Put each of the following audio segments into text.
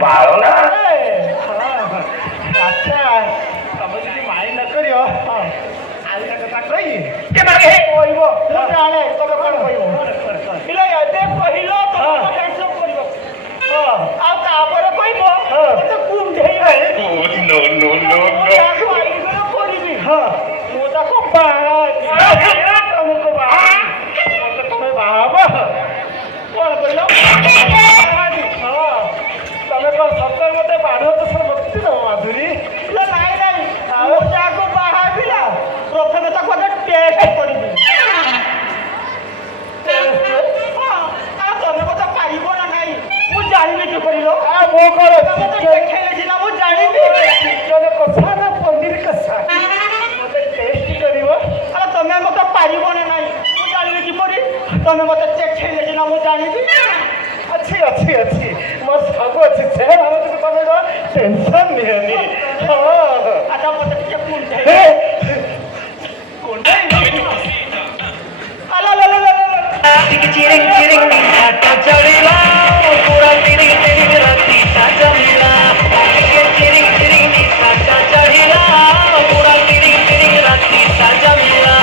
बाळो ना अच्छा તમે যদি મારી ન કર્યો આવી કથા કઈ કે મારે કહીબ હું જાણે તમે કોણ કહીબ એટલે એતે કહીલો તો ટેન્શન કરીବ ଆଉ ତାପରେ କହିବ ମତେ କୁଣ୍ଢେଇ नो नो नो नो କରିବି ମୁଁ ତାକୁ ବାହା ତମକୁ ବାହା ମତେ ତମେ ବାହା ହବ କଣ କହିଲ ତମେ କଣ ସତରେ ମତେ ବାଢ ତ ବସିଛି ତ ମାଧୁରୀ ନାଇଁ ନାଇଁ ମୁଁ ଯାହାକୁ ବାହା ହେବି ନା ପ୍ରଥମେ ତାକୁ ଆଗେ ଟେଷ୍ଟ କରିବି ତମେ ମତେ ପାଇବ ନା ନାଇଁ ମୁଁ ଜାଣିବି କି କରିବ ମୋ ଘର ଦେଖେଇଲେ ସିନା ମୁଁ ଜାଣିବି ଚିକେନ କଷା ନା ପନିର କଷା ମତେ ଟେଷ୍ଟ କରିବ ତମେ ମତେ ପାରିବ ନା ନାଇଁ ମୁଁ ଜାଣିବି କିପରି ତମେ ମତେ ଦେଖେଇଲେ ସିନା ମୁଁ ଜାଣିବି ଅଛି ଅଛି ଅଛି ମୋର ସବୁ ଅଛି ସେ ଭାବୁଛି ତମେ ଟେନସନ ନିଅନି ଆଚ୍ଛା ମତେ ଟିକେ କୁଣ୍ଢେଇ चिरिंग चिरिंग छाता चढ़ेला पूरा चिरिंग चिरिंग राती साजा मिला चिरिंग चिरिंग छाता चढ़ेला पूरा चिरिंग चिरिंग राती साजा मिला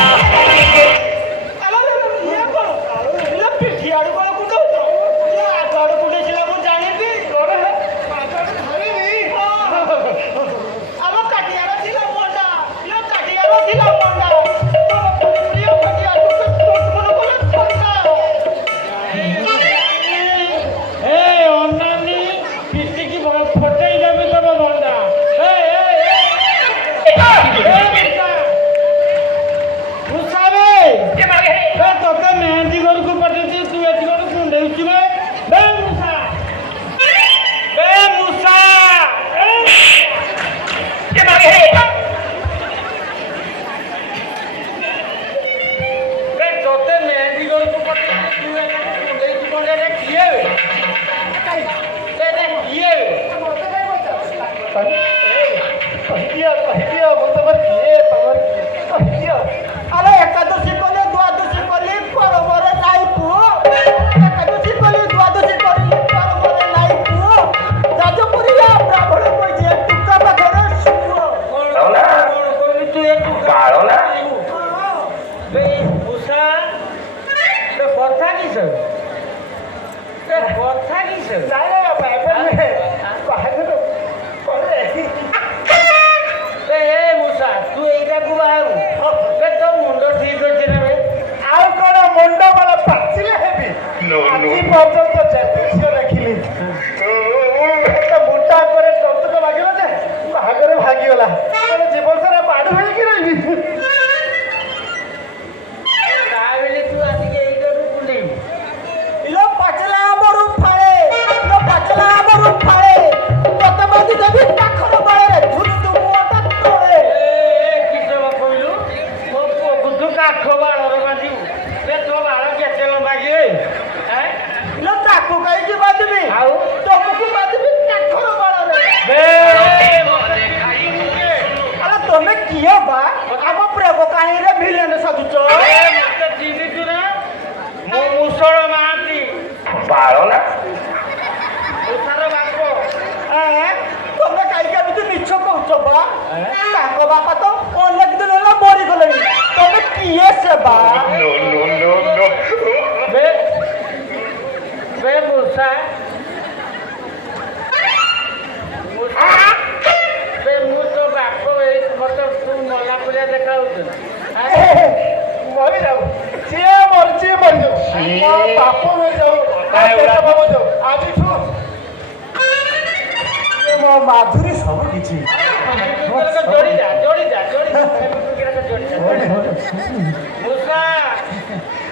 ମାଧୁରୀ ସବୁ କିଛି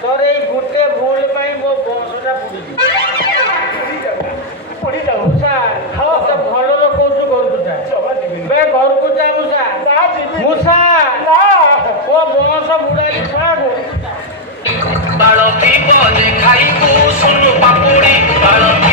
ତୋର ଏଇ ଗୋଟେ ଭୁଲ ପାଇଁ ମୋ ବଂଶଟା ପୋଡ଼ି ଯାଉ ଭଲରେ କହୁଛୁ ଘରକୁ ଯା ଘରକୁ ଯା ମୂଷା ମୋ ବଂଶ ବୁଡ଼ାଇ ଛାଡ଼ୁ ବାଳ ପିବ ଖାଇବୁ ସୁନୁ ପାପୁଡ଼ି ବାଳ